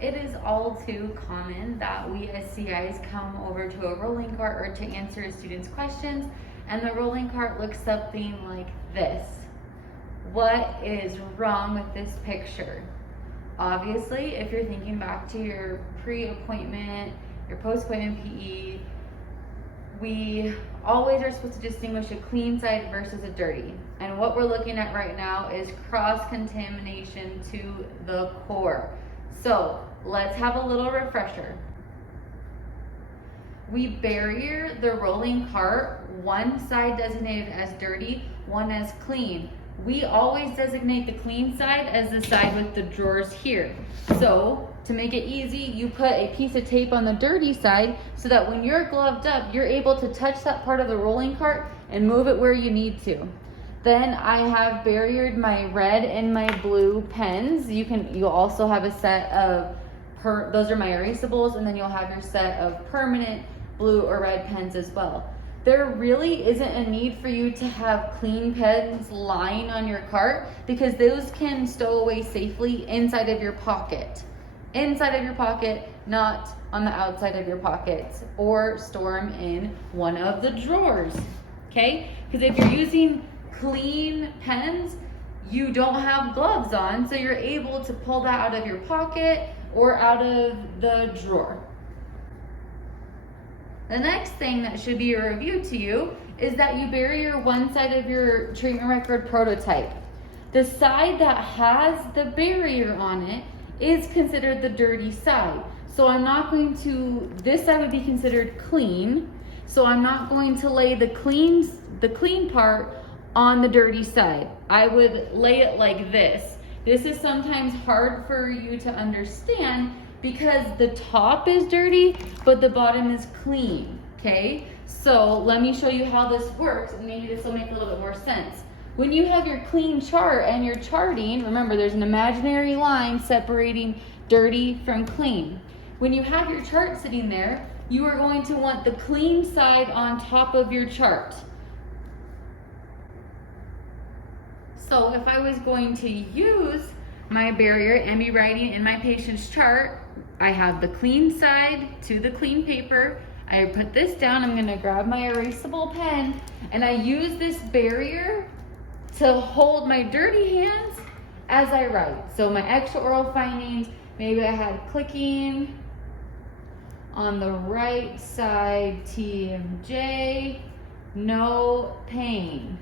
It is all too common that we as CIs come over to a rolling cart or to answer a student's questions, and the rolling cart looks something like this. What is wrong with this picture? Obviously, if you're thinking back to your pre-appointment, your post-appointment PE, we always are supposed to distinguish a clean side versus a dirty. And what we're looking at right now is cross-contamination to the core. So let's have a little refresher. We barrier the rolling cart, one side designated as dirty, one as clean. We always designate the clean side as the side with the drawers here. So to make it easy, you put a piece of tape on the dirty side so that when you're gloved up, you're able to touch that part of the rolling cart and move it where you need to. Then I have barriered my red and my blue pens. You'll also have a set of, those are my erasables, and then you'll have your set of permanent blue or red pens as well. There really isn't a need for you to have clean pens lying on your cart because those can stow away safely inside of your pocket. Inside of your pocket, not on the outside of your pockets, or store them in one of the drawers, okay? Because if you're using clean pens, you don't have gloves on, so you're able to pull that out of your pocket or out of the drawer. The next thing that should be a review to you is that you barrier one side of your treatment record prototype. The side that has the barrier on it is considered the dirty side. So I'm not going to, this side would be considered clean, so I'm not going to lay the clean part on the dirty side. I would lay it like this. This is sometimes hard for you to understand because the top is dirty, but the bottom is clean, okay? So let me show you how this works, and maybe this will make a little bit more sense. When you have your clean chart and you're charting, remember there's an imaginary line separating dirty from clean. When you have your chart sitting there, you are going to want the clean side on top of your chart. So if I was going to use my barrier and be writing in my patient's chart, I have the clean side to the clean paper. I put this down, I'm gonna grab my erasable pen, and I use this barrier to hold my dirty hands as I write. So my extra oral findings, maybe I had clicking on the right side, TMJ, no pain,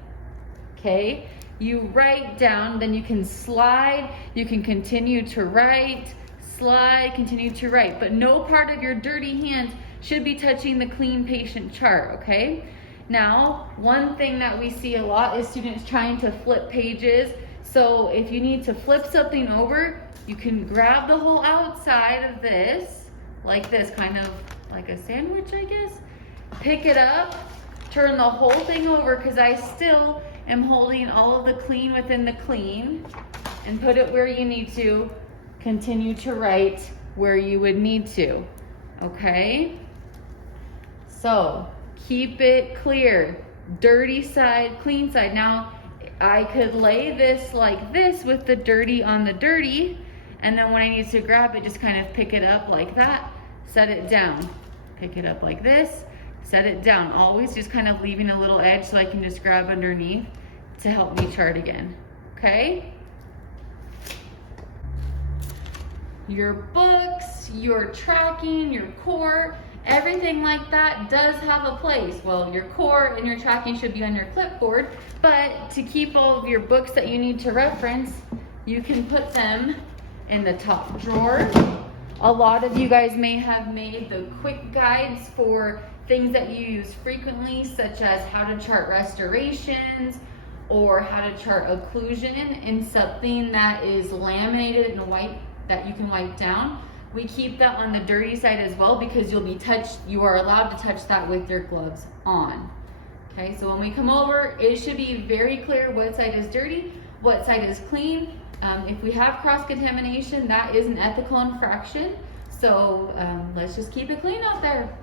okay? You write down, then you can slide, you can continue to write, slide, continue to write, but no part of your dirty hands should be touching the clean patient chart, okay? Now, one thing that we see a lot is students trying to flip pages. So if you need to flip something over, you can grab the whole outside of this, like this, kind of like a sandwich, I guess. Pick it up, turn the whole thing over, because I still am holding all of the clean within the clean, and put it where you need to. Continue to write where you would need to, okay? So keep it clear, dirty side, clean side. Now I could lay this like this with the dirty on the dirty, and then when I need to grab it, just kind of pick it up like that, set it down, pick it up like this, set it down, always just kind of leaving a little edge so I can just grab underneath to help me chart again, okay? Your books, your tracking, your core, everything like that does have a place. Well, your core and your tracking should be on your clipboard, but to keep all of your books that you need to reference, you can put them in the top drawer. A lot of you guys may have made the quick guides for things that you use frequently, such as how to chart restorations or how to chart occlusion in something that is laminated and white that you can wipe down. We keep that on the dirty side as well because you are allowed to touch that with your gloves on. Okay, so when we come over, it should be very clear what side is dirty, what side is clean. If we have cross-contamination, that is an ethical infraction. So let's just keep it clean out there.